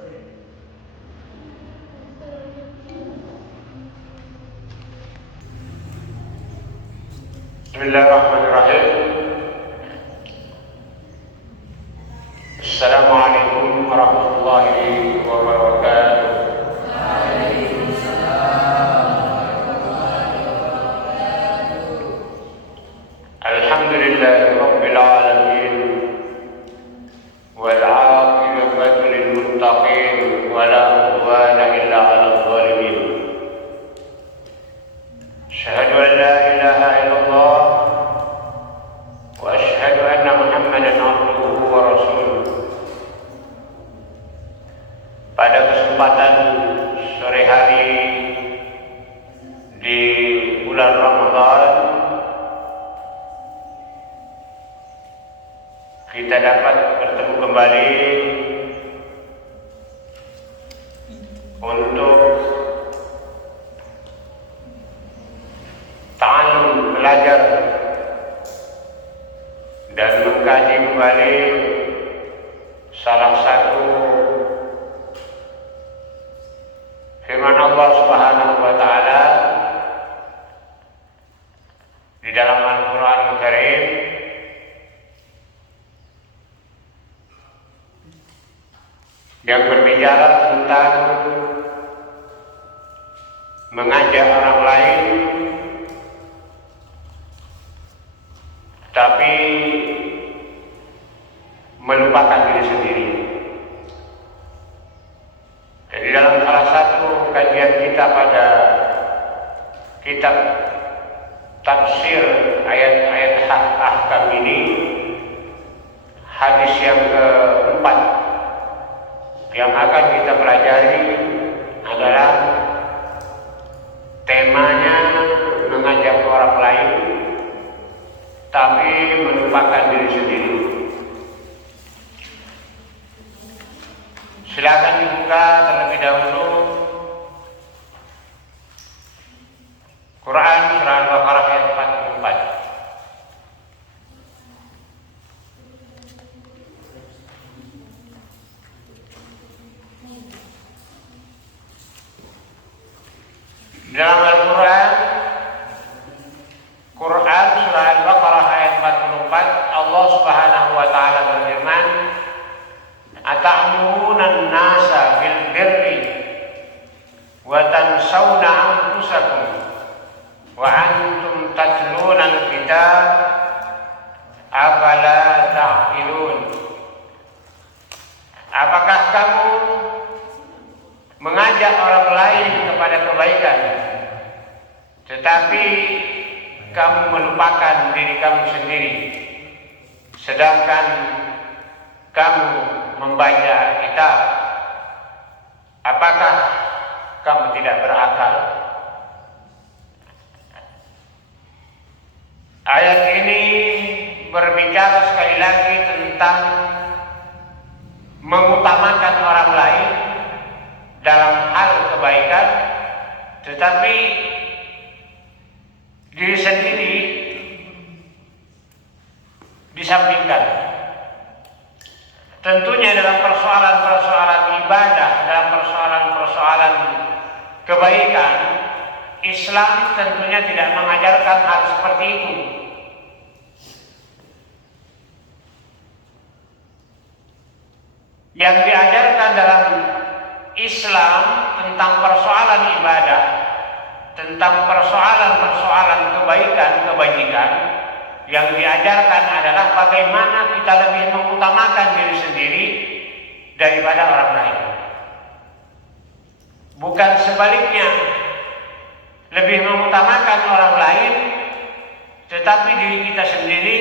Bismillahirrahmanirrahim. Assalamualaikum warahmatullahi wabarakatuh. Alhamdulillahi rabbil alamin wal 'aqibatu lil muttaqin wa la 'udwana illa 'alal zalimin. Asyhadu an la ilaha illallah wa asyhadu anna Muhammadan 'abduhu wa rasuluh. Pada kesempatan sore hari di bulan Ramadan, kita dapat bertemu kembali untuk ta'allum, belajar dan mengkaji kembali salah satu firman Allah Subhanahu wa taala di dalam Al-Qur'an Al-Karim yang berbicara tentang mengajak orang lain tapi melupakan diri sendiri. Jadi dalam salah satu kajian kita pada kitab tafsir ayat-ayat ahkam ini, hadis yang keempat yang akan kita pelajari adalah temanya mengajak orang lain tapi melupakan diri sendiri. Silakan dibuka terlebih dahulu Quran surah Al-Baqarah ayat 44. Dalam Al-Quran surah Al-Baqarah ayat 44, Allah Subhanahu wa taala berfirman, "Ata'muruna an-nasa bil birri wa tansawna anfusakum wa antum tatluna al-kitab afala ta'qilun." Apakah kamu mengajak orang lain kepada kebaikan, tetapi kamu melupakan diri kamu sendiri, sedangkan kamu membaca kitab? Apakah kamu tidak berakal? Ayat ini berbicara sekali lagi tentang mengutamakan orang lain dalam hal kebaikan, tetapi diri sendiri disampingkan. Tentunya dalam persoalan-persoalan ibadah, dalam persoalan-persoalan kebaikan, Islam tentunya tidak mengajarkan hal seperti itu. Yang diajarkan dalam Islam tentang persoalan ibadah, tentang persoalan-persoalan kebaikan, kebajikan, yang diajarkan adalah bagaimana kita lebih mengutamakan diri sendiri daripada orang lain. Bukan sebaliknya, lebih mengutamakan orang lain, tetapi diri kita sendiri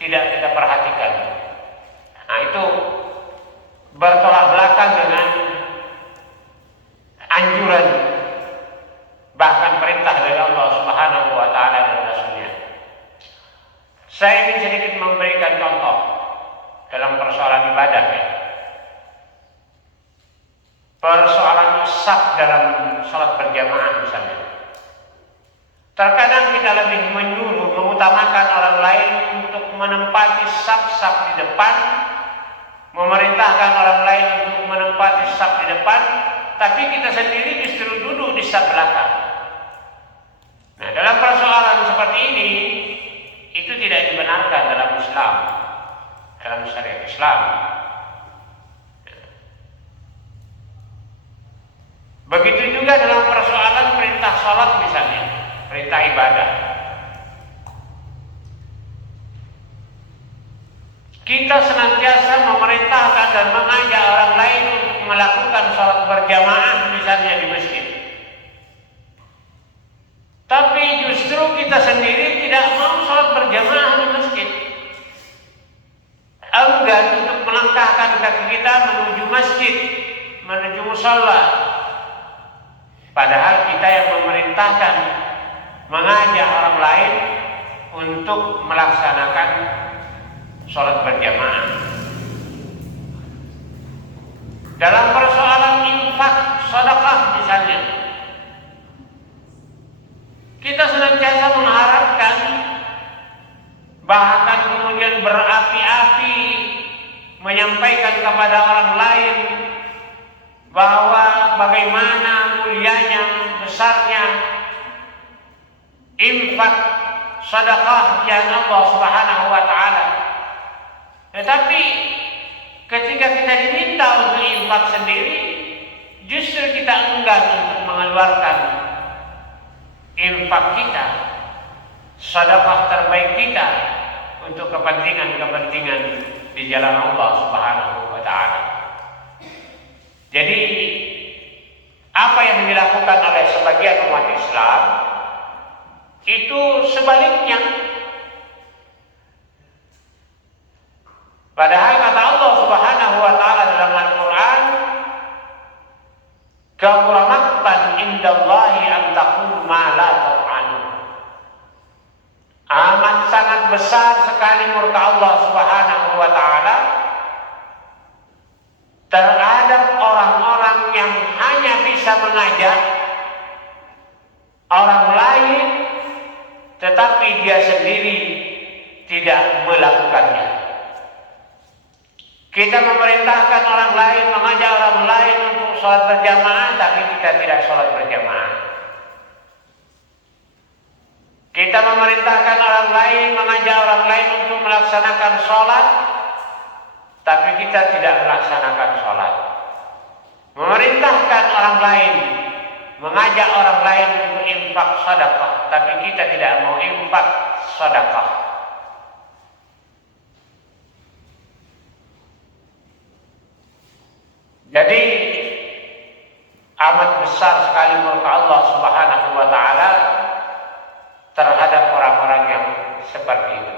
tidak kita perhatikan. Nah, itu bertolak belakang dengan anjuran, bahkan perintah dari Allah Subhanahu wa taala dan Rasul-Nya. Saya ingin sedikit memberikan contoh dalam persoalan ibadah ya. Persoalan saf dalam salat berjamaah misalnya. Terkadang kita lebih menyuruh mengutamakan orang lain untuk menempati saf-saf di depan, memerintahkan orang lain untuk menempati saf di depan, tapi kita sendiri justru duduk di saf belakang. Nah, dalam persoalan seperti ini, itu tidak dibenarkan dalam Islam, dalam syariat Islam. Begitu juga dalam persoalan perintah sholat misalnya, perintah ibadah. Kita senantiasa memerintahkan dan mengajak orang lain untuk melakukan sholat berjamaah misalnya di masjid. Tapi justru kita sendiri tidak mau sholat berjamaah di masjid. Enggan untuk melangkahkan kaki kita menuju masjid, menuju mushola. Padahal kita yang memerintahkan, mengajak orang lain untuk melaksanakan sholat berjamaah. Dalam persoalan infak, sedekah misalnya, kita senantiasa mengharapkan, bahkan kemudian berapi-api menyampaikan kepada orang lain bahwa bagaimana mulianya, besarnya infak sedekah yang Allah Subhanahu wa taala. Tetapi ketika kita diminta untuk infak sendiri, justru kita enggan untuk mengeluarkan infak kita, sedekah terbaik kita untuk kepentingan-kepentingan di jalan Allah Subhanahu wa taala. Jadi apa yang dilakukan oleh sebagian umat Islam itu sebaliknya. Padahal kata Allah Subhanahu wa taala dalam Al-Qur'an, "Kabura maqtan indallahi an taqulu ma la taf'alun." Amat sangat besar sekali murka Allah Subhanahu wa taala terhadap orang-orang yang hanya bisa mengajak orang lain tetapi dia sendiri tidak melakukannya. Kita memerintahkan orang lain, mengajak orang lain untuk sholat berjamaah, tapi kita tidak sholat berjamaah. Kita memerintahkan orang lain, mengajak orang lain untuk melaksanakan sholat, tapi kita tidak melaksanakan sholat. Memerintahkan orang lain, mengajak orang lain untuk infak sedekah, tapi kita tidak mau infak sedekah. Jadi amat besar sekali murka Allah Subhanahu wa taala terhadap orang-orang yang seperti itu.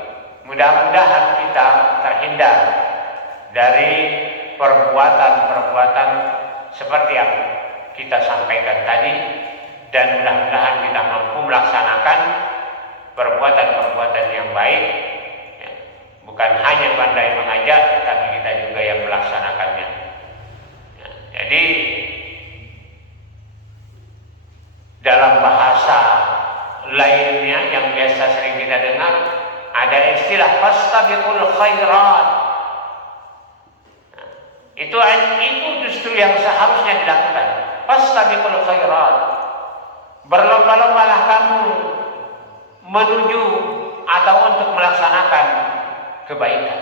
Mudah-mudahan kita terhindar dari perbuatan-perbuatan seperti yang kita sampaikan tadi, dan mudah-mudahan kita mampu melaksanakan perbuatan-perbuatan yang baik, bukan hanya pandai mengajak, tapi kita juga yang melaksanakannya. Jadi dalam bahasa lainnya yang biasa sering kita dengar, ada istilah fastabiqul khairat. Itu justru yang seharusnya dilakukan. Fastabiqul khairat. Berlomba-lombalah kamu menuju atau untuk melaksanakan kebaikan.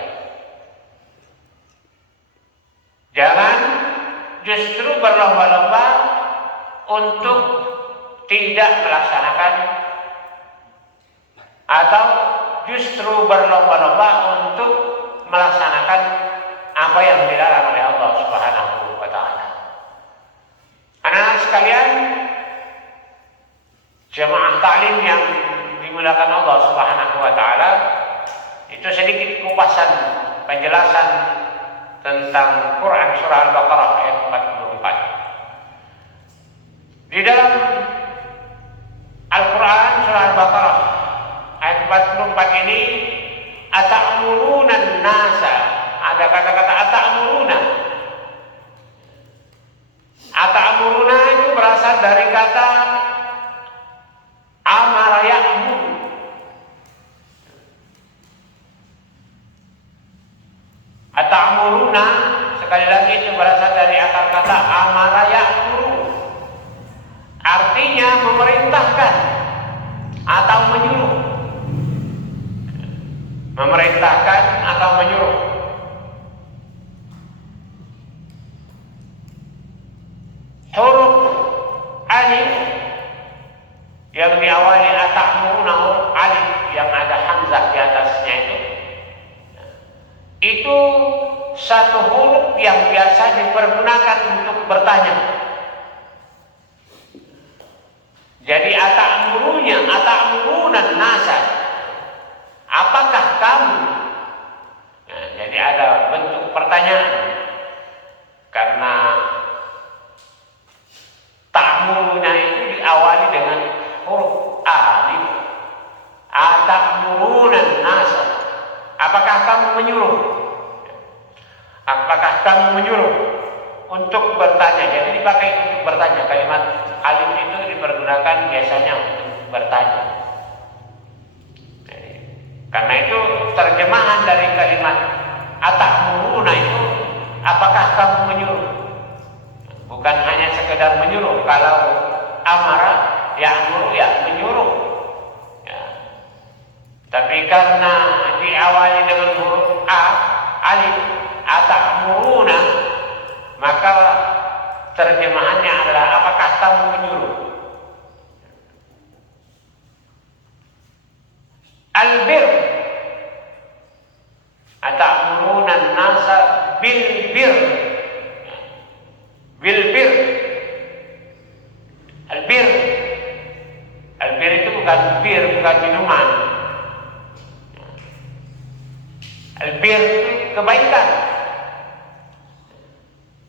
Jangan justru berlomba-lomba untuk tidak melaksanakan, atau justru berlomba-lomba untuk melaksanakan apa yang dilarang oleh Allah Subhanahu wa taala. Anak-anak sekalian, jemaah taklim yang dimuliakan Allah Subhanahu wa taala, itu sedikit kupasan penjelasan tentang Quran surah Al-Baqarah ayat 44. Di dalam Al-Quran surah Al-Baqarah ayat 44 ini, ata'murunan nasa, ada kata-kata ata'muruna. Ata'muruna itu berasal dari kata amara ya'mur. Ata'muruna itu berasal dari akar kata amara ya'muru, artinya memerintahkan atau menyuruh. Memerintahkan atau menyuruh. Huruf alif yang diawali ata'murunahu, alif yang ada hamzah di atasnya itu satu huruf yang biasa dipergunakan untuk bertanya. Jadi ata'murunan nasa, apakah kamu? Nah, jadi ada bentuk pertanyaan karena ta'muruna itu diawali dengan huruf alif. Ata'murunan nasa, apakah kamu menyuruh? Apakah kamu menyuruh untuk bertanya? Jadi dipakai untuk bertanya. Kalimat alif itu dipergunakan biasanya untuk bertanya. Karena itu terjemahan dari kalimat ata'muruna itu apakah kamu menyuruh? Bukan hanya sekedar menyuruh. Kalau amara ya'muru ya menyuruh. Ya. Tapi karena diawali dengan huruf a, alif, ata'muruna, maka terjemahannya adalah apakah kamu menyuruh? Albir, ata'muruna nasa bil bir. Bil bir. Albir. Albir itu bukan bir, bukan minuman. Albir itu kebaikan.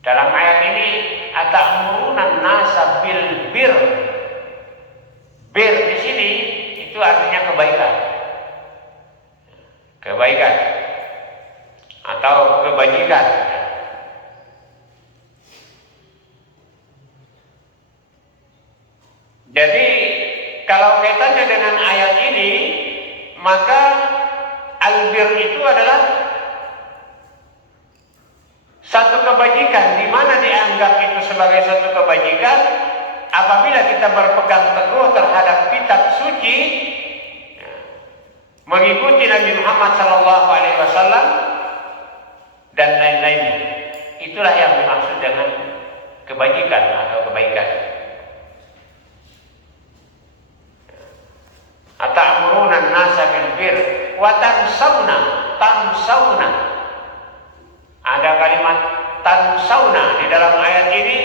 Dalam ayat ini ata'muruna nasa bil bir. Bir di sini itu artinya kebaikan. Kebaikan atau kebajikan. Jadi kalau kaitannya dengan ayat ini, maka albir itu adalah satu kebajikan, di mana dianggap itu sebagai satu kebajikan apabila kita berpegang teguh terhadap kitab suci, mengikuti Nabi Muhammad SAW dan lain-lainnya. Itulah yang dimaksud dengan kebajikan atau kebaikan. Ata'muruna an-nasa bil bir wa tansawna. Ada kalimat tansawna di dalam ayat ini,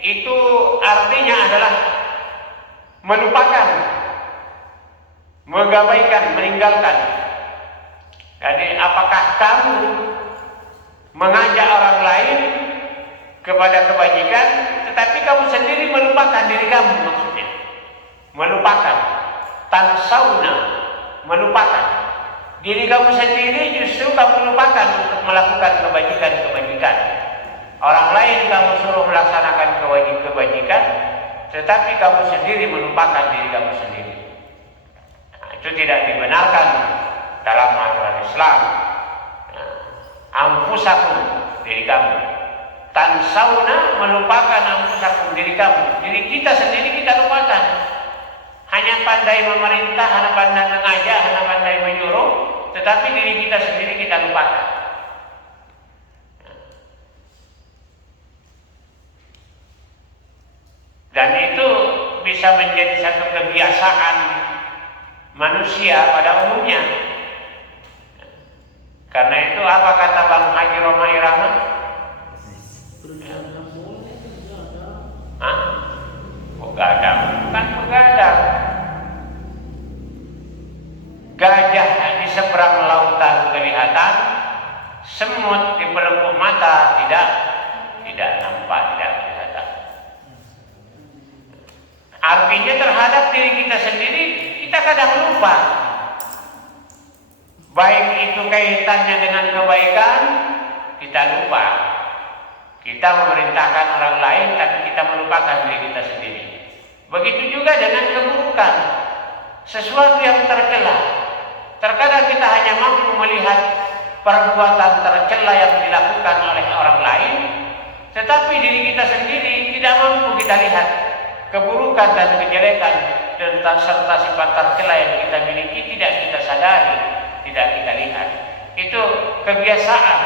itu artinya adalah melupakan, mengabaikan, meninggalkan. Jadi apakah kamu mengajak orang lain kepada kebajikan tetapi kamu sendiri melupakan diri kamu, maksudnya melupakan. Tansawna, melupakan diri kamu sendiri, justru kamu lupakan untuk melakukan kebajikan-kebajikan. Orang lain kamu suruh melaksanakan kebajikan, tetapi kamu sendiri melupakan diri kamu sendiri. Nah, itu tidak dibenarkan dalam aturan Islam. Anfusakum, diri kamu. Tansawna, melupakan anfusakum, diri kamu. Diri kita sendiri kita lupakan. Hanya pandai memerintah, hanya pandai mengajak, hanya pandai menyuruh, tetapi diri kita sendiri kita lupakan. Dan itu bisa menjadi satu kebiasaan manusia pada umumnya. Karena itu apa kata Bang Haji Roma Irama? Begadang, bukan begadang. Gajah di seberang lautan kelihatan, semut di pelupuk mata tidak nampak, tidak kelihatan. Artinya terhadap diri kita sendiri kita kadang lupa. Baik itu kaitannya dengan kebaikan, kita lupa. Kita memerintahkan orang lain, tapi kita melupakan diri kita sendiri. Begitu juga dengan keburukan, sesuatu yang tercela. Terkadang kita hanya mampu melihat perbuatan tercela yang dilakukan oleh orang lain, Tetapi diri kita sendiri tidak mampu kita lihat keburukan dan kejelekan dan serta sifat tercela yang kita miliki tidak kita sadari, tidak kita lihat. Itu kebiasaan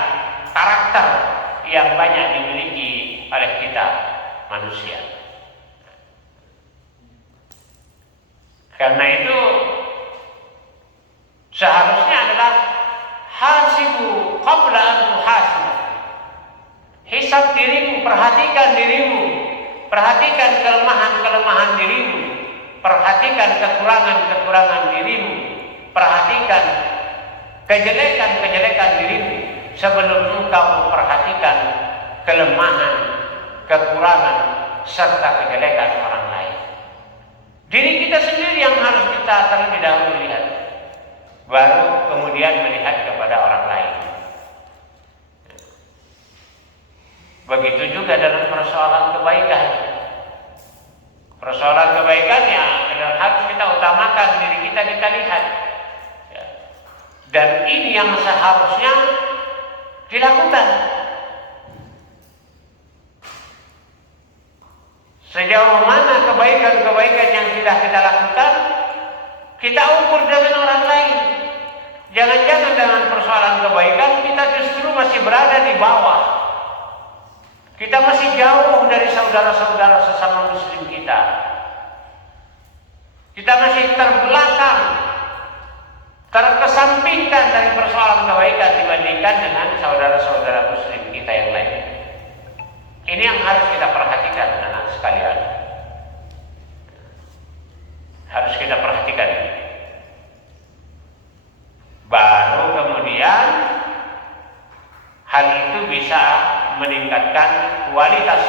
karakter yang banyak dimiliki oleh kita manusia. Karena itu seharusnya adalah hasibu qabla an tuhasibu. Hisab dirimu, perhatikan dirimu, perhatikan kelemahan-kelemahan dirimu, perhatikan kekurangan-kekurangan dirimu, perhatikan kejelekan-kejelekan dirimu sebelum engkau memperhatikan kelemahan, kekurangan serta kejelekan orang lain. Diri kita sendiri yang harus kita terlebih dahulu lihat, baru kemudian melihat kepada orang lain. Begitu juga dalam persoalan kebaikan. Persoalan kebaikan yang harus kita utamakan, diri kita lihat. Dan ini yang seharusnya dilakukan. Sejauh mana kebaikan-kebaikan yang sudah kita lakukan, kita ukur dengan orang lain. Jangan-jangan dengan persoalan kebaikan kita justru masih berada di bawah. Kita masih jauh dari saudara-saudara sesama muslim kita. Kita masih terbelakang, terkesampingkan dari persoalan kebaikan dibandingkan dengan saudara-saudara muslim kita yang lain. Ini yang harus kita perhatikan, anak sekalian. Harus kita perhatikan. Baru kemudian hal itu bisa meningkatkan kualitas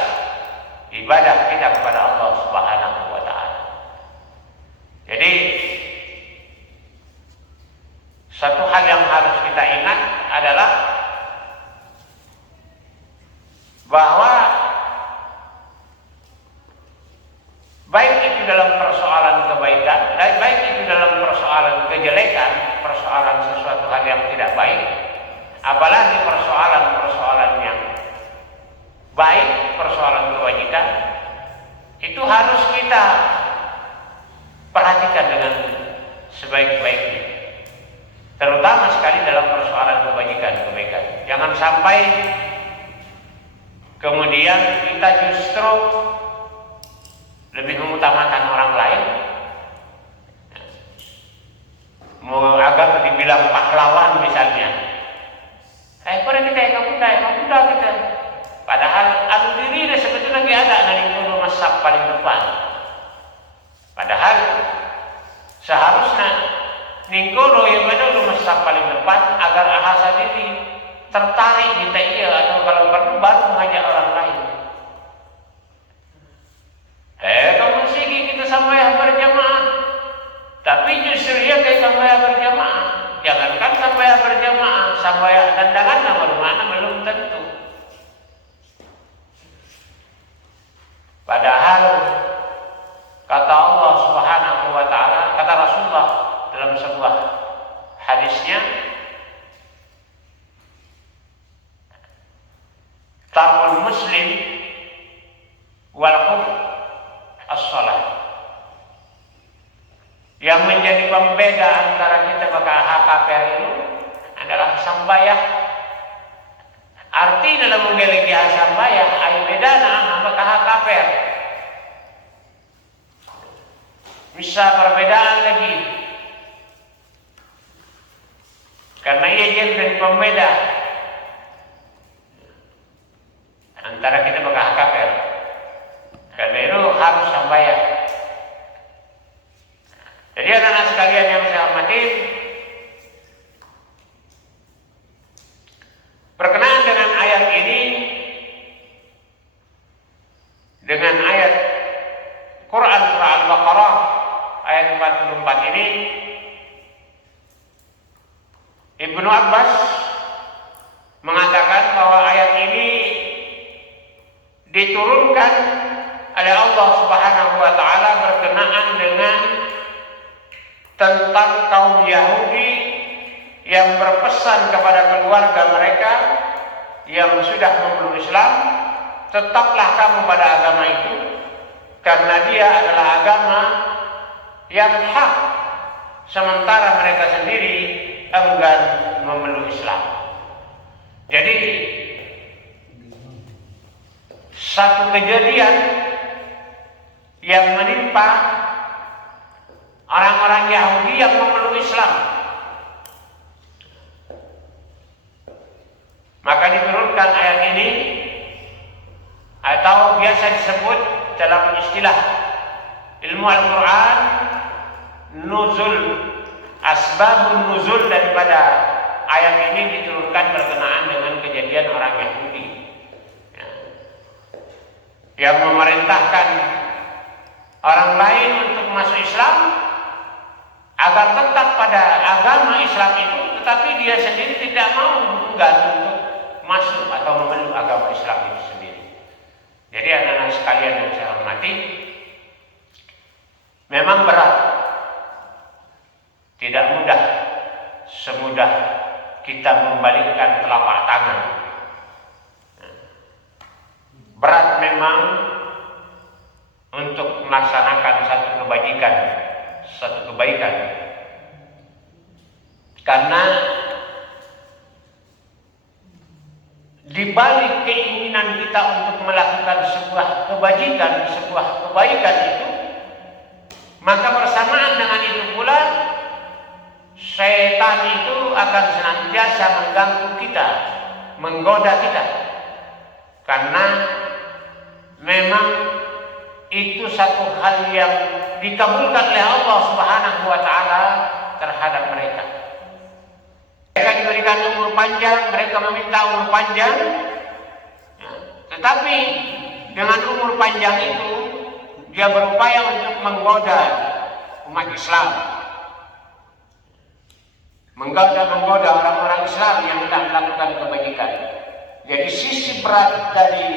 ibadah kita kepada Allah Subhanahu wa taala. Jadi satu hal yang harus kita ingat adalah bahwa baik itu dalam persoalan kebaikan, baik itu dalam persoalan kejelekan, persoalan sesuatu hal yang tidak baik, apalagi persoalan-persoalan yang baik, persoalan kewajiban, itu harus kita perhatikan dengan sebaik-baiknya. Terutama sekali dalam persoalan kebajikan-kebaikan. Jangan sampai kemudian kita justru lebih mengutamakan orang lain, mau agak dibilang pahlawan misalnya. Pada kita yang muda kita. Padahal anu diri ini sebetulnya lagi ada dari kuno masak paling depan. Padahal seharusnya ningkono yang mana masak paling depan agar ahasa diri tertarik kita atau kalau perlu baru mengajak orang lain. Kamu sih kita sampai berjamaah, tapi justru dia kayak sampai berjamaah. Jangankan sampai berjamaah, sampai dandangan mana belum tentu. Padahal kata Allah Subhanahu wa taala, kata Rasulullah dalam sebuah hadisnya, tarul muslim wal khuf as-salat. Yang menjadi pembeda antara kita dengan HKPR itu adalah sambayah. Arti dalam memiliki sambayah ay bedana sama HKPR. Bisa perbedaan lagi. Karena ia jadi pembeda antara kita dengan HKPR. Karena itu harus sambayah. Jadi anak-anak sekalian yang saya hormati, berkenaan dengan ayat ini, dengan ayat Quran surah Al-Baqarah ayat 44 ini, Ibnu Abbas mengatakan bahwa ayat ini diturunkan oleh Allah Subhanahu wa taala berkenaan dengan tentang kaum Yahudi yang berpesan kepada keluarga mereka yang sudah memeluk Islam tetaplah kamu pada agama itu, karena dia adalah agama yang hak, sementara mereka sendiri enggan memeluk Islam. Jadi satu kejadian yang menimpa orang-orang Yahudi yang memeluk Islam, maka diturunkan ayat ini, atau biasa disebut dalam istilah ilmu Al-Quran nuzul, asbabun nuzul daripada ayat ini diturunkan berkenaan dengan kejadian orang Yahudi yang memerintahkan orang lain untuk masuk Islam agar tetap pada agama Islam itu, tetapi dia sendiri tidak mau, enggan untuk masuk atau memeluk agama Islam itu sendiri. Jadi anak-anak sekalian yang saya hormati, memang berat, tidak mudah semudah kita membalikkan telapak tangan. Berat memang untuk melaksanakan satu kebaikan, karena di balik keinginan kita untuk melakukan sebuah kebaikan itu, maka bersamaan dengan itu pula setan itu akan senantiasa mengganggu kita, menggoda kita, karena memang itu satu hal yang dikabulkan oleh Allah Subhanahu wa Ta'ala terhadap mereka. Mereka diberikan umur panjang, mereka meminta umur panjang, tetapi dengan umur panjang itu dia berupaya untuk menggoda umat Islam, menggoda orang-orang Islam yang tidak melakukan kebaikan. Jadi sisi berat dari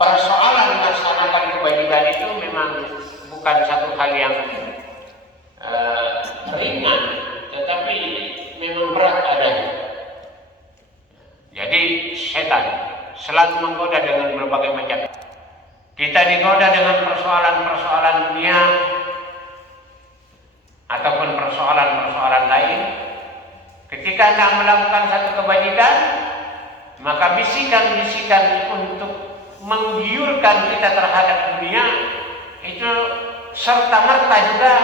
persoalan melaksanakan kebaikan itu memang bukan satu hal yang ringan, tetapi memang berat adanya. Jadi setan selalu menggoda dengan berbagai macam. Kita digoda dengan persoalan-persoalan dunia ataupun persoalan-persoalan lain. Ketika Anda melakukan satu kebajikan, maka bisikan-bisikan untuk menggiurkan kita terhadap dunia itu serta-merta juga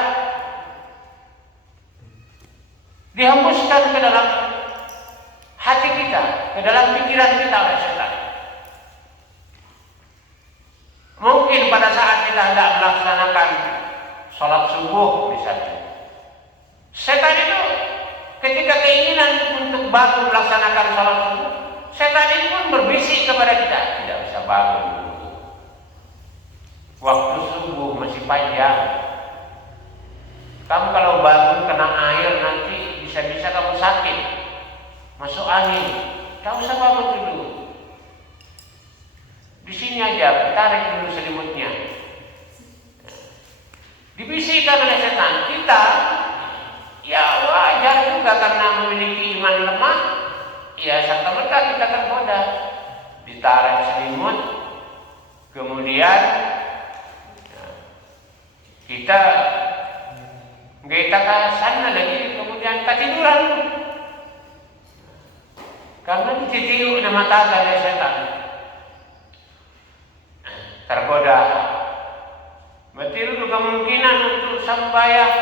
dihembuskan ke dalam hati kita, ke dalam pikiran kita oleh setan. Mungkin pada saat kita hendak melaksanakan sholat subuh misalnya, setan itu ketika keinginan untuk bangun melaksanakan sholat subuh, setan itu pun berbisik kepada kita, tidak bisa bangun, waktu subuh masih panjang. Kamu kalau bangun kena air nanti bisa-bisa kamu sakit, masuk angin. Tak usah bangun dulu. Di sini aja, tarik dulu selimutnya. Dibisikkan oleh setan. Kita, ya wajar juga karena memiliki iman lemah, ya serta-merta kita tergoda. Ditarik selimut, kemudian kita ke sana lagi, kemudian ketiduran. Karena ditiup nama mata dari setan, tergoda. Betul kemungkinan untuk sembahyang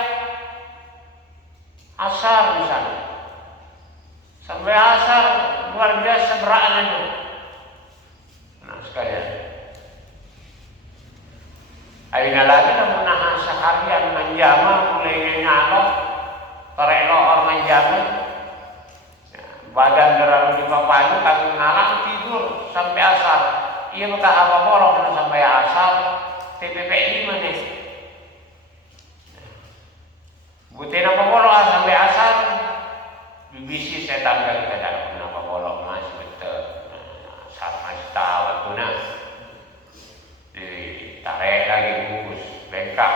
asar misalnya, sembahyang asar luar biasa beratnya. Nah sekalian, aina lagi namun nahan seharian menjama mulai nyalok, tarik loor menjama. Badan terlalu dipapalu, kami ngalang tidur sampai asar. Ia buka apa bolong sampai asar. TPP ini mana? Butin apa bolong sampai asar. Bibisi setan kali kadang kenapa bolong mas betul. Asar masih tahu guna. Ditarik lagi bungkus bengkak,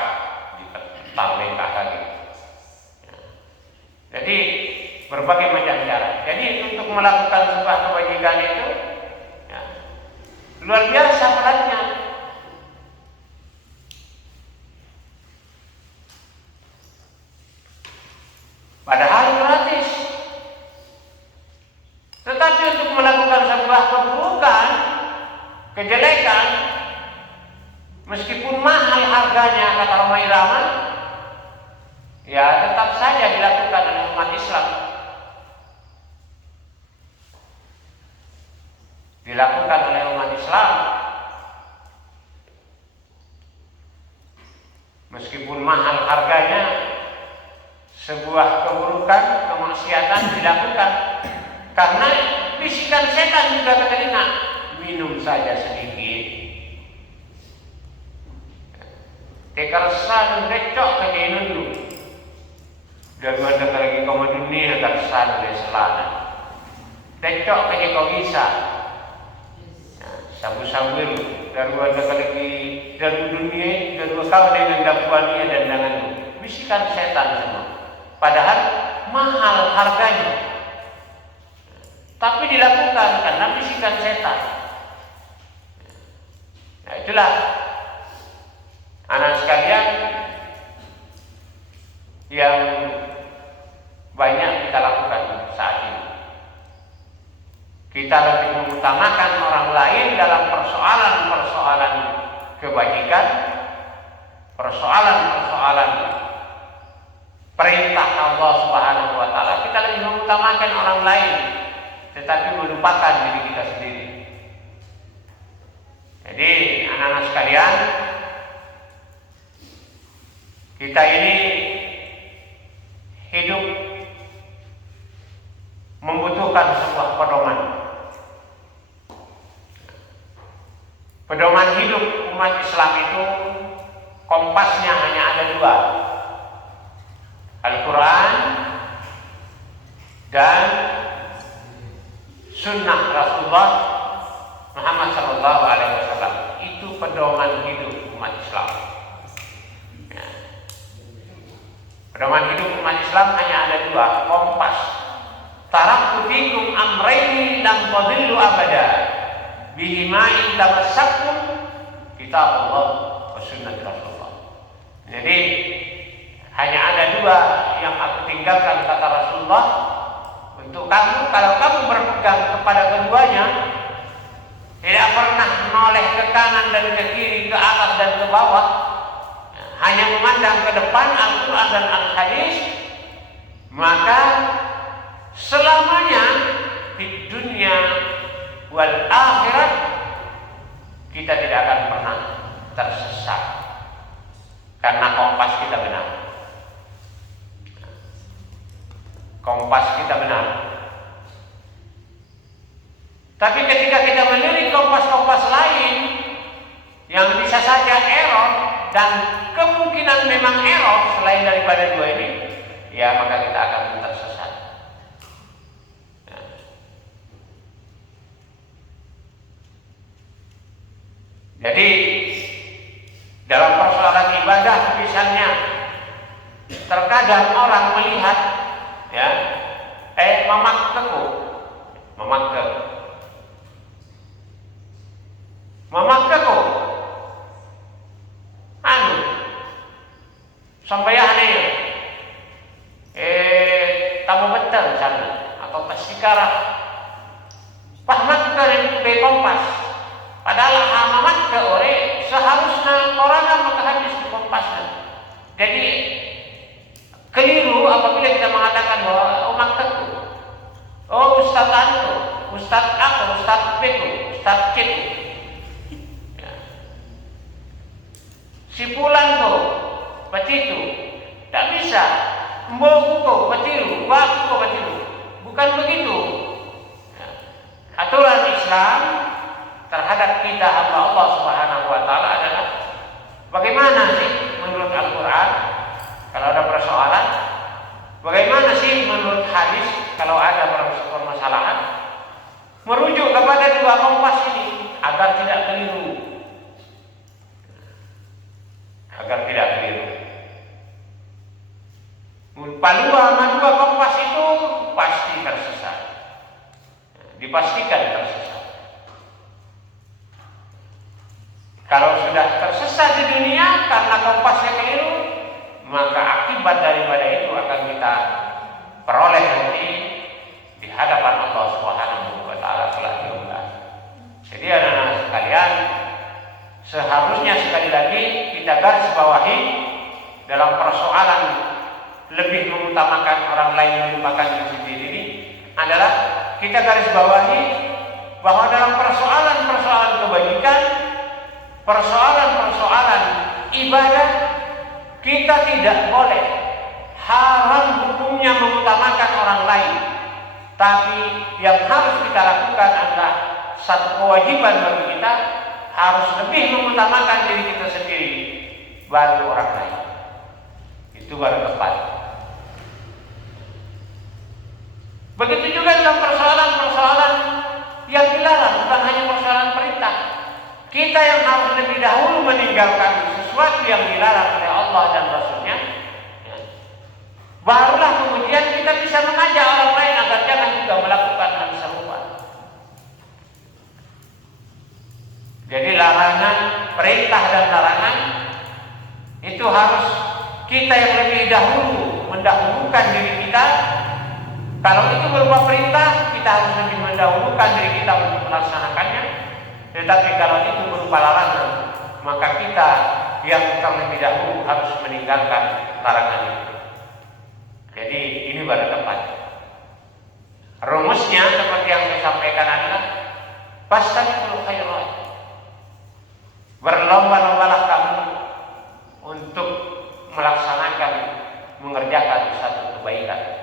ditetar bengkak lagi. Jadi berbagai macam cara. Jadi untuk melakukan sebuah kebajikan itu, ya, luar biasa perannya. Padahal gratis. Tetapi untuk melakukan sebuah keburukan, kejelekan, meskipun mahal harganya kata Roma Irama, ya tetap saja dilakukan oleh umat Islam. Dilakukan oleh umat Islam. Meskipun mahal harganya, sebuah keburukan, kemaksiatan dilakukan. Karena bisikan setan juga ke telinga, minum saja sedikit. Tekarsan kecok ke dulu. Daripada lagi kau dunia karsan dari selana. Kecok ke kau bisa. Sabu-sabu daripada lagi dari dunia, dari kau dengan dapuannya dan denganmu. Bisikan setan semua. Padahal mahal harganya. Tapi dilakukan karena bisikan setan. Nah itulah anak sekalian yang banyak kita lakukan saat ini. Kita lebih mengutamakan orang lain dalam persoalan-persoalan kebajikan, persoalan-persoalan perintah Allah Subhanahu wa taala. Kita lebih mengutamakan orang lain, tetapi melupakan diri kita sendiri. Jadi anak-anak sekalian, kita ini hidup membutuhkan sebuah pedoman. Pedoman hidup umat Islam itu kompasnya hanya ada dua, Al-Quran dan Sunnah Rasulullah Muhammad SAW. Itu pedoman hidup umat Islam. Ya. Pedoman hidup umat Islam hanya ada dua, kompas. Taraktu fikum amrayni lam tadillu abada, bihima in tamassaktum kitab Allah wa sunnah Rasulullah. Jadi hanya ada dua yang aku tinggalkan kata Rasulullah untuk kamu. Kalau kamu berpegang kepada keduanya, tidak pernah menoleh ke kanan dan ke kiri, ke atas dan ke bawah, hanya memandang ke depan Al-Quran dan Al-Hadis, maka selamanya di dunia wal akhirat kita tidak akan pernah tersesat, karena kompas kita benar. Kompas kita benar. Tapi ketika kita melirik kompas-kompas lain yang bisa saja error, dan kemungkinan memang error selain daripada dua ini, ya maka kita akan tersesat. Jadi dalam persoalan ibadah misalnya, terkadang orang melihat ya, memakkeku sambayahnya tamu betul sana atau pasikara pahmat ke kompas, padahal hamamat ke ore seharusnya orang maka habis di kompasnya. Jadi keliru apabila kita mengatakan bahwa makkeku, ustaz antu, ustaz aku, ustaz beku, ustaz citu, ya. Si pulang tuh petitu, tak bisa. Mbok kok petiru, waktu kok petiru, bukan begitu. Ya. Aturan Islam terhadap kita hamba Allah Subhanahu wa taala adalah bagaimana sih menurut Al-Quran kalau ada persoalan, bagaimana sih menurut hadis kalau ada permasalahan, merujuk kepada dua kompas ini agar tidak keliru. Palua sama dua kompas itu pasti tersesat, dipastikan tersesat. di dunia karena kompasnya keliru, maka akibat daripada itu akan kita peroleh nanti di hadapan Allah Subhanahu wa taala kelak di akhirat. Jadi anak-anak sekalian, seharusnya sekali lagi kita garis bawahi dalam persoalan lebih mengutamakan orang lain melupakan diri sendiri ini adalah kita garis bawahi bahwa dalam persoalan-persoalan kebajikan, persoalan-persoalan ibadah, kita tidak boleh haram hukumnya mengutamakan orang lain. Tapi yang harus kita lakukan adalah satu kewajiban bagi kita, harus lebih mengutamakan diri kita sendiri baru orang lain. Itu baru tepat. Begitu juga dalam persoalan-persoalan yang dilarang, bukan hanya persoalan perintah. Kita yang harus lebih dahulu meninggalkan sesuatu yang dilarang oleh Allah dan Rasul-Nya, barulah kemudian kita bisa mengajak orang lain agar jangan juga melakukan hal serupa. Jadi larangan, perintah dan larangan itu harus kita yang lebih dahulu mendahulukan diri kita. Kalau itu berupa perintah, kita harus lebih mendahulukan diri kita untuk melaksanakannya. Tetapi kalau itu berupa larangan, maka kita yang terlebih dahulu harus meninggalkan larangan itu. Jadi ini baru tepat. Rumusnya seperti yang saya sampaikan adalah fastabiqul khairat. Berlomba-lombalah kamu untuk melaksanakan, mengerjakan satu kebaikan.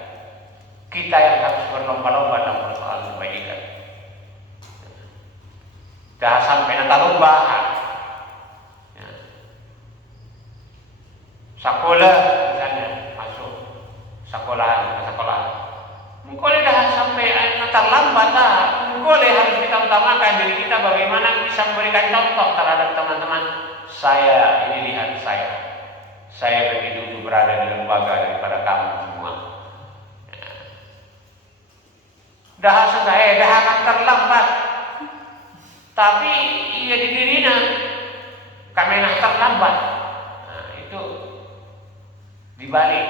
Kita yang harus berlomba-lomba dalam persoalan kebaikan. Dah sampai nata lomba. Sekolah misalnya masuk sekolahan ke sekolah. Mengkoleh dah sampai terlambat lah. Mengkoleh harus kita utamakan diri kita bagaimana bisa memberikan contoh terhadap teman-teman. Saya ini lihat saya lebih dulu berada di lembaga daripada kamu semua. Dah akan terlambat. Tapi ia di dirinya kami nak terlambat. Nah, itu dibalik.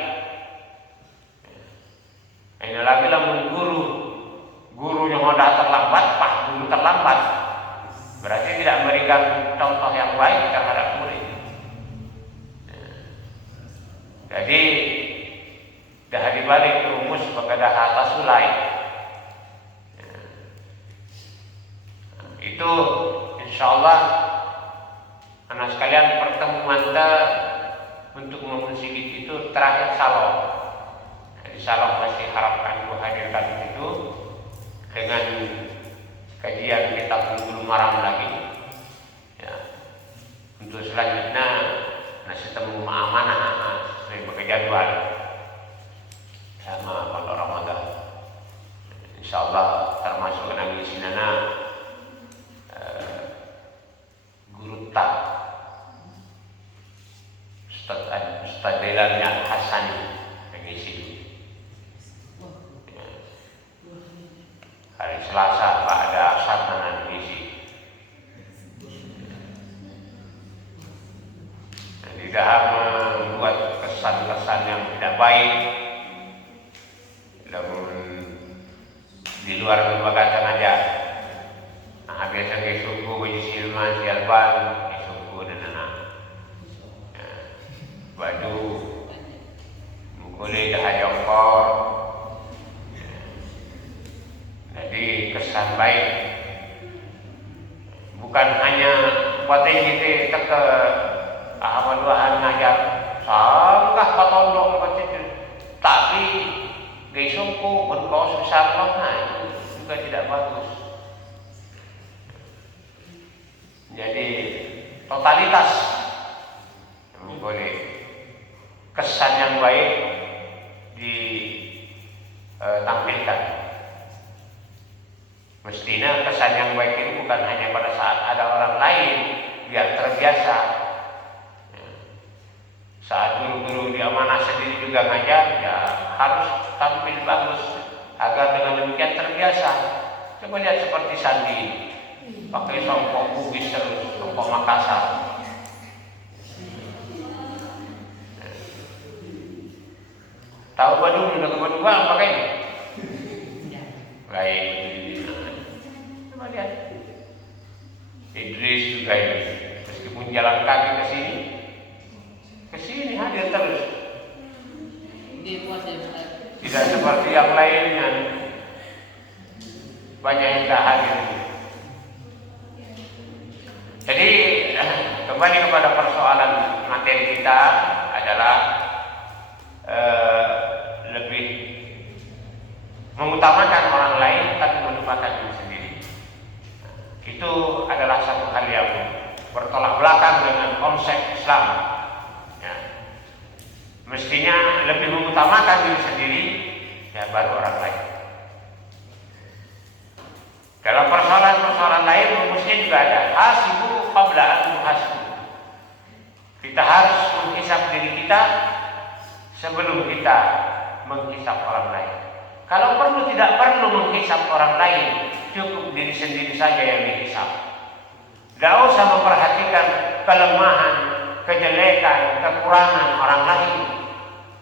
Ini lagi lah guru yang sudah terlambat, pak guru terlambat. Berarti tidak memberikan contoh yang baik terhadap murid. Jadi dah dibalik rumus kepada hata sulai. Itu insyaallah anak sekalian pertemuan kita untuk memusik itu terakhir salon. Jadi salon masih harapkan Bu hadirkan itu dengan kajian kitab Bulughul Maram lagi. Ya. Untuk selanjutnya nasi temu amanah sesuai berjadwal sama kalau Ramadan. Insyaallah termasuk nang sinana guru tak Ustaz Delalnya Hasani mengisi ya. Hari Selasa Pak ada Satana mengisi. Jadi dah membuat kesan-kesan yang tidak baik namun di luar lembaga sengaja. Nah, biasanya suku Silman, Sialban, suku dan anak. Ya, baju, mukuli dah jongkor. Ya. Jadi kesan baik. Bukan hanya buat kita ke ahmad-wahan ngajar sanggah patondok begitu. Tapi di suku berkaos besar nah itu juga tidak bagus. Jadi totalitas boleh kesan yang baik ditampilkan. Mestinya kesan yang baik itu bukan hanya pada saat ada orang lain biar terbiasa. Saat guru-guru di amanah sendiri juga ngajar, ya harus tampil bagus agar dengan demikian terbiasa. Coba lihat seperti Sandi, pakai songkok bugis terus, songkok Makassar. Tahu Badung udah ke Badung Bang pakai? Baik. Coba lihat. Idris juga ini. Meskipun jalan kaki ke sini hadir terus. Tidak seperti yang lainnya. Banyak yang tidak hadir. Jadi kembali kepada persoalan materi kita adalah lebih mengutamakan orang lain tapi melupakan diri sendiri. Itu adalah satu hal yang bertolak belakang dengan konsep Islam. Ya. Mestinya lebih mengutamakan diri sendiri, ya baru orang lain. Dalam persoalan-persoalan lain rumusnya juga ada hasibu qabla an tuhasibu. Kita harus menghisap diri kita sebelum kita menghisap orang lain. Kalau perlu tidak perlu menghisap orang lain, cukup diri sendiri saja yang dihisap. Tidak usah memperhatikan kelemahan, kejelekan, kekurangan orang lain.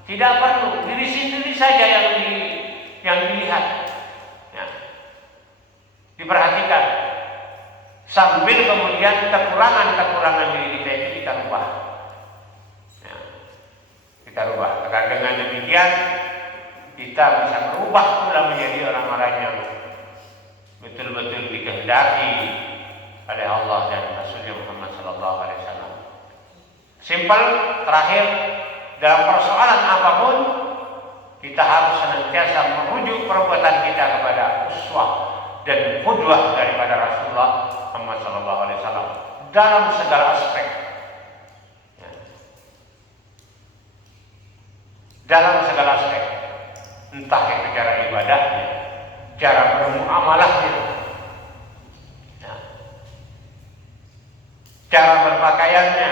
Tidak perlu, diri sendiri saja yang dilihat. Ya. Diperhatikan. Sambil kemudian kekurangan-kekurangan diri kita itu kita rubah. Ya. Kita rubah. Karena dengan demikian kita bisa berubah pula menjadi orang-orang yang betul-betul dikehendaki oleh Allah dan Rasulnya Muhammad SAW. Simpel, terakhir, dalam persoalan apapun kita harus senantiasa merujuk perbuatan kita kepada uswah dan qudwah daripada Rasulullah Muhammad SAW dalam segala aspek. Ya. Dalam segala aspek, entah itu cara ibadahnya, cara bermuamalahnya, ya. Cara berpakaiannya,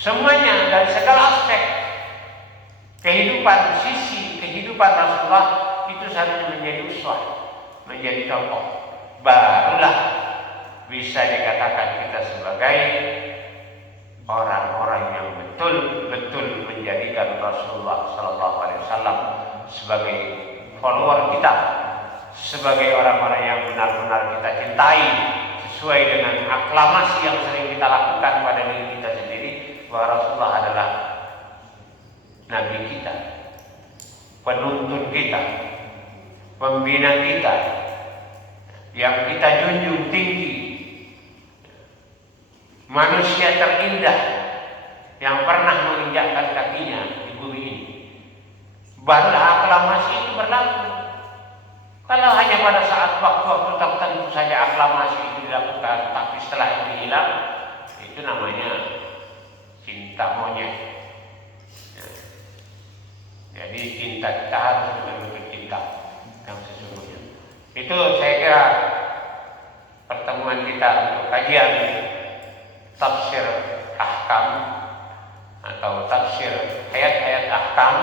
semuanya dari segala aspek kehidupan Rasulullah itu seharusnya menjadi uswah, menjadi contoh. Barulah bisa dikatakan kita sebagai orang-orang yang betul-betul menjadikan Rasulullah SAW sebagai follower kita, sebagai orang-orang yang benar-benar kita cintai, sesuai dengan aklamasi yang sering kita lakukan pada diri kita sendiri, bahwa Rasulullah adalah Nabi kita, penuntun kita, pembina kita, yang kita junjung tinggi, manusia terindah yang pernah menginjakkan kakinya di bumi ini. Barulah aklamasi itu berlaku. Kalau hanya pada saat waktu-waktu tertentu saja aklamasi itu dilakukan, tapi setelah itu hilang, itu namanya cinta monyet. Jadi cinta kita harus betul-betul cinta yang sesungguhnya. Itu saya kira pertemuan kita untuk kajian tafsir ahkam atau tafsir ayat-ayat ahkam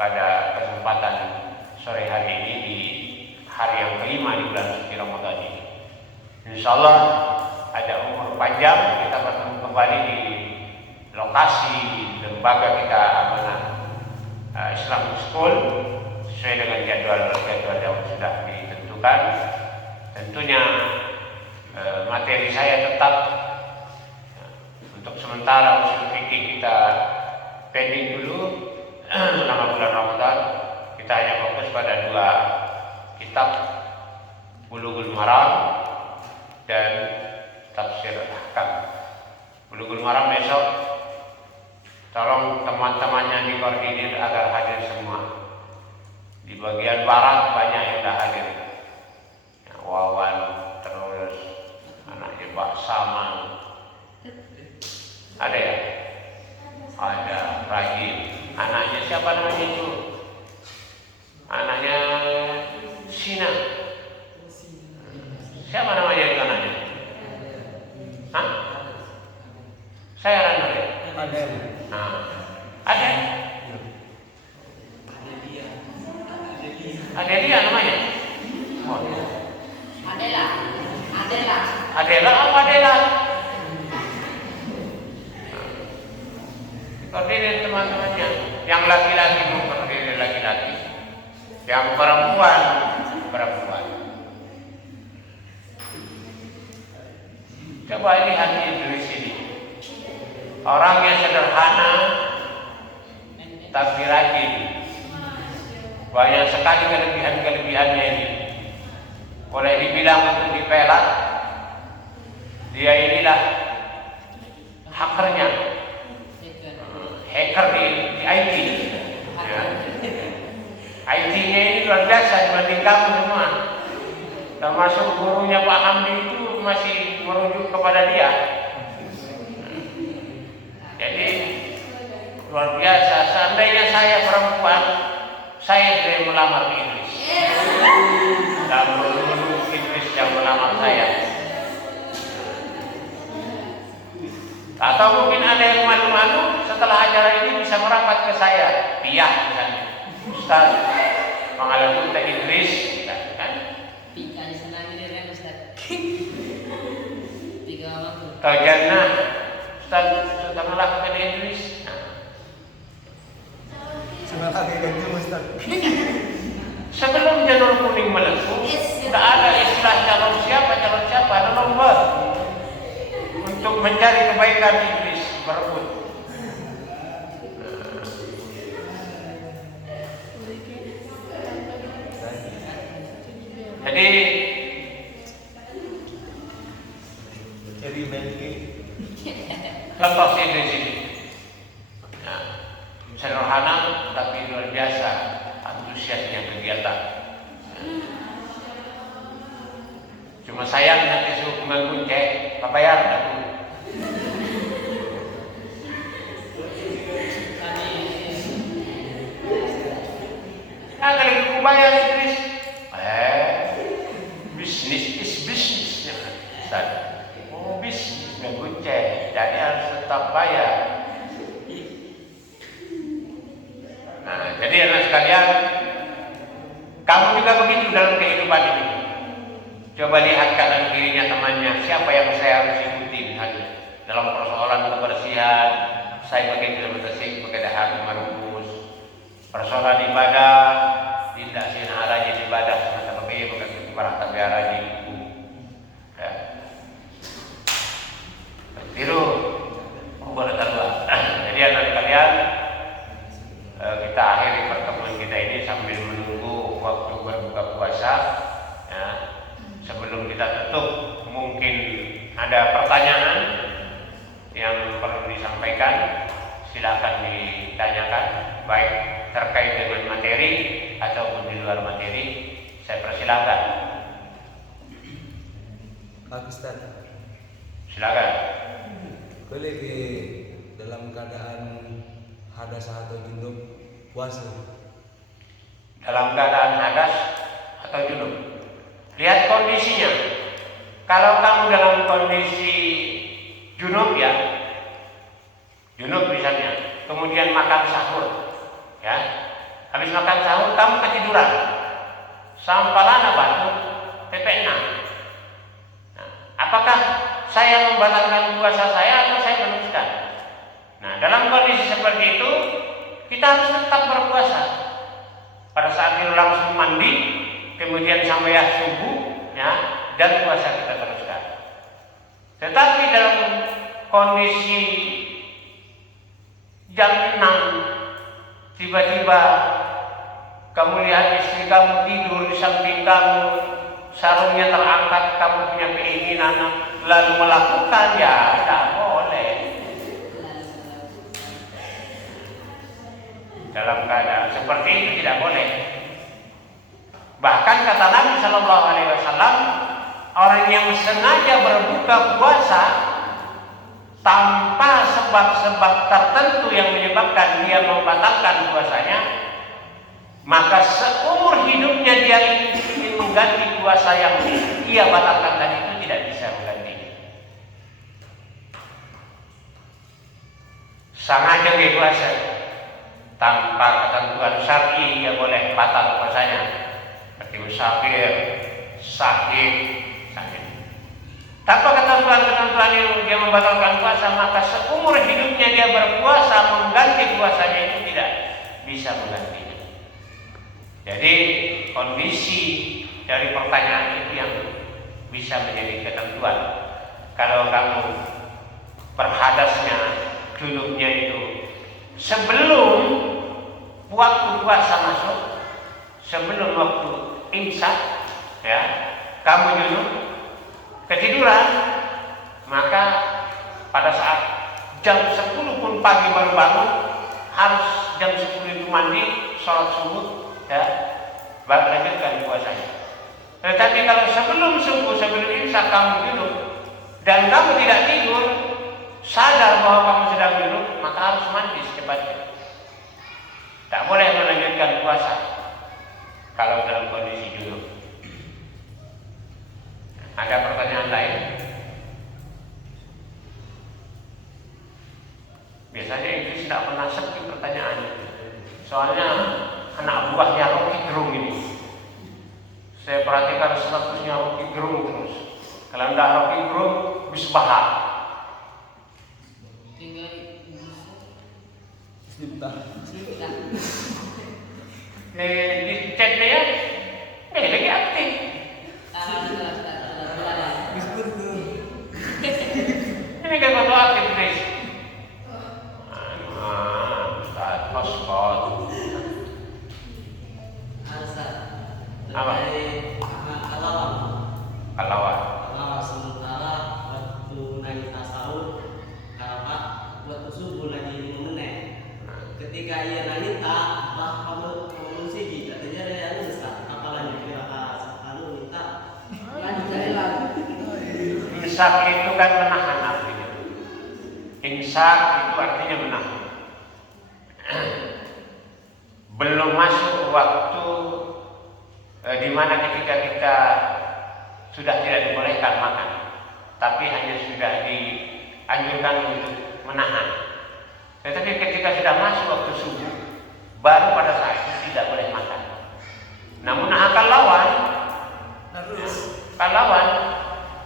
pada kesempatan sore hari ini di hari yang kelima di bulan suci Ramadan ini. Insyaallah ada umur panjang kita bertemu kembali di lokasi lembaga kita Amanah Islamic School sesuai dengan jadwal yang sudah ditentukan. Tentunya materi saya tetap untuk sementara usul fikih kita pending dulu selama bulan Ramadan. Kita hanya fokus pada 2 kitab, Bulughul Maram dan Tafsir Ahkam. Bulughul Maram besok tolong teman-temannya dikoordinir agar hadir semua. Di bagian barat banyak yang tidak hadir. Ya, Wawan, terus anaknya Pak Saman. Ada ya? Ada Rahim. Anaknya siapa namanya itu? Anaknya Sina. Siapa namanya itu anaknya? Hah? Saya Ranur ya? Nah, ada? Ada dia namanya? Oh. Adela apa Adela? Koordinir teman-temannya. Yang laki-laki mengkoordinir laki-laki, yang perempuan. Coba lihat Idris ini, orangnya sederhana tapi rajin. Banyak sekali kelebihan-kelebihannya ini. Boleh dibilang untuk dipelak, dia inilah hackernya, hacker di IT. Ya. IT-nya ini luar biasa dibanding kamu semua. Termasuk gurunya Pak Hamdi itu masih merujuk kepada dia. Jadi luar biasa. Seandainya saya perempuan, saya sudah melamar Idris. Dan menunggu Idris yang melamar saya. Atau mungkin ada yang malu-malu setelah acara ini bisa merapat ke saya. Piyah misalnya, Ustaz, mengalami Ustaz Idris, kan? Tajana, Ustaz, setelah ke Idris. Sebelum janur kuning meletus, tidak ada istilah calon siapa, ada lomba untuk mencari kebaikan Iblis berebut. Jadi contoh di sini, nah, sederhana tapi luar biasa antusiasnya kegiatan. Cuma sayang nanti suruh mengunceng, apa bayar aku. Nah, kalau aku bayar Idris, bisnis is bisnis. Oh, bisnis mengunceng, jadi harus tetap bayar. Nah, jadi anak sekalian, kamu juga begitu dalam kehidupan ini. Coba lihat kanan kirinya temannya, siapa yang saya harus ikuti misalnya. Dalam persoalan kebersihan, saya pakai bersih, pakai dahar merumus. Persoalan ibadah, tidak sih rajin ibadah, semasa pakai para tabiat rajin. Ya. Tiru, bertambah. Jadi anak sekalian, kita akhiri pertemuan kita ini sambil menunggu waktu berbuka puasa. Ya. Sebelum kita tutup, mungkin ada pertanyaan yang perlu disampaikan, silakan ditanyakan, baik terkait dengan materi ataupun di luar materi. Saya persilakan. Pak Ustaz, Silakan. boleh dalam keadaan hadas atau junub puasa? Dalam keadaan hadas atau junub, lihat kondisinya. Kalau kamu dalam kondisi junub ya, junub misalnya, kemudian makan sahur, ya, habis makan sahur kamu ketiduran, sampalana batu PP6. Nah, apakah saya membatalkan puasa saya atau saya meneruskan? Nah, dalam kondisi seperti itu kita harus tetap berpuasa. Pada saat itu langsung mandi, kemudian sampai subuh, ya, dan puasa kita teruskan. Tetapi dalam kondisi jam 6 tiba-tiba kamu lihat istri kamu tidur di samping kamu, sarungnya terangkat, kamu punya keinginan lalu melakukan, ya tidak boleh. Dalam keadaan seperti itu tidak boleh. Bahkan kata Nabi Shallallahu Alaihi Wasallam, orang yang sengaja berbuka puasa tanpa sebab-sebab tertentu yang menyebabkan dia membatalkan puasanya, maka seumur hidupnya dia ingin mengganti puasa yang ia batalkan tadi itu tidak bisa mengganti. Sengaja dia puasa tanpa ketentuan syar'i, dia boleh batal puasanya. Seperti musafir, sakit. Tanpa ketentuan yang dia membatalkan puasa, maka seumur hidupnya dia berpuasa mengganti puasanya itu tidak bisa menggantinya. Jadi kondisi dari pertanyaan itu yang bisa menjadi ketentuan. Kalau kamu berhadasnya junubnya itu sebelum waktu puasa masuk, sebelum waktu imsak, ya, kamu junub ketiduran, maka pada saat jam 10 pun pagi baru bangun, harus jam 10 itu mandi, sholat subuh, ya, baru lanjutkan puasanya. Tetapi kalau sebelum subuh, sebelum imsak kamu junub dan kamu tidak tidur, sadar bahwa kamu sedang junub, maka harus mandi secepatnya. Tak boleh melanjutkan puasa kalau dalam kondisi junub. Ada pertanyaan lain? Biasanya itu tidak pernah sepi pertanyaan. Soalnya anak buahnya Rocky Gerung ini, saya perhatikan statusnya Rocky Gerung terus. Kalau tidak Rocky Gerung, bisbahak. Di chatnya ya, lagi aktif. Ini kayak foto aktif guys. Ustaz Pospot. Apa? Kalawat. Sementara waktu lagi tasawuf, kalau waktu subuh lagi mengenai. Ketika ia nanya tak, bah kamu sih katanya ada yang Ustaz. Apalagi kira anu minta. Imsak itu kan menahan artinya. Imsak itu artinya menahan. Belum masuk waktu di mana ketika kita sudah tidak dibolehkan makan, tapi hanya sudah dianjurkan untuk menahan. Tetapi ketika sudah masuk waktu subuh, baru pada saat itu tidak boleh makan. Namun akal lawan,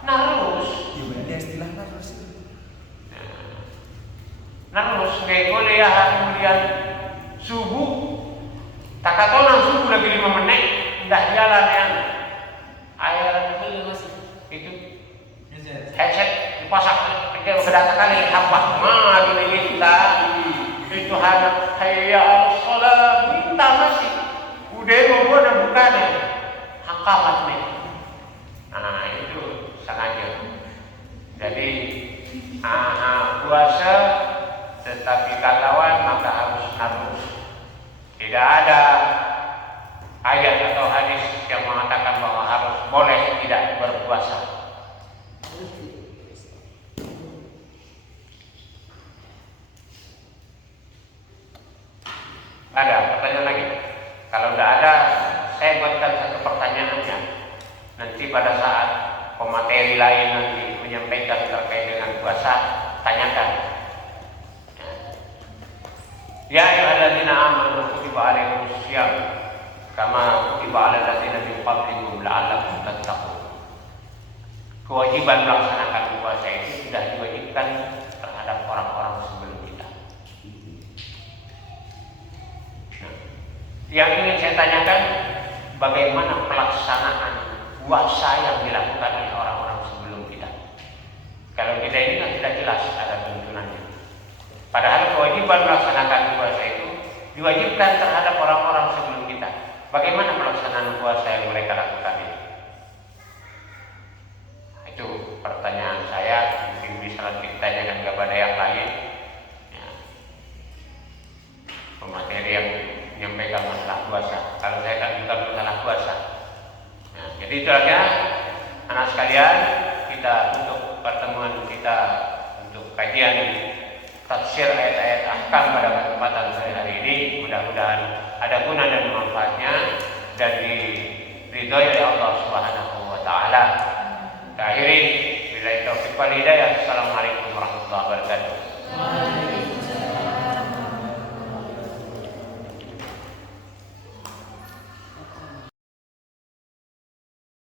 narus. Gimana dia istilah narus itu? Narus kayak kuliah kemudian subuh, tak katonan subuh lagi 5 menit, tidak jalan yang air itu headset dipasang dia berkata kali hambah gini kita itu hanya hayya sholat minta masih udah mau ada bukannya hakamat nih. Nah itu sengaja. Jadi puasa tetapi kalauan maka harus narus. Tidak ada ayat atau hadis yang mengatakan bahwa harus boleh tidak berpuasa. Ada pertanyaan lagi? Kalau tidak ada, saya buatkan satu pertanyaannya. Nanti pada saat pemateri lain nanti menyampaikan terkait dengan puasa, tanyakan. Ya ayyuhalladzina amanu kutiba alaikumus syiyam kama kutiba alal ladzina min qablikum la'allakum tattaqun. Kewajiban melaksanakan puasa itu sudah diwajibkan terhadap orang-orang sebelum kita. Nah, yang ingin saya tanyakan, bagaimana pelaksanaan puasa yang dilakukan oleh orang-orang sebelum kita? Kalau kita ini kan sudah jelas ada tuntunannya. Padahal kewajiban melaksanakan puasa itu diwajibkan terhadap orang-orang sebelum kita. Bagaimana pelaksanaan puasa yang mereka lakukan ini? Itu pertanyaan saya, mungkin bisa nanti ditanyakan kepada yang lain. Ya. Pemateri yang menyampaikan masalah puasa. Kalau saya kan bukan masalah puasa. Nah, jadi itu aja anak sekalian, kita untuk pertemuan kita untuk kajian tafsir ayat-ayat ahkam pada kesempatan sore hari ini, mudah-mudahan ada guna dan manfaatnya dan diridhoi oleh Allah Subhanahu wa taala. Kita akhiri billahi taufiq wal hidayah. Assalamualaikum warahmatullahi wabarakatuh.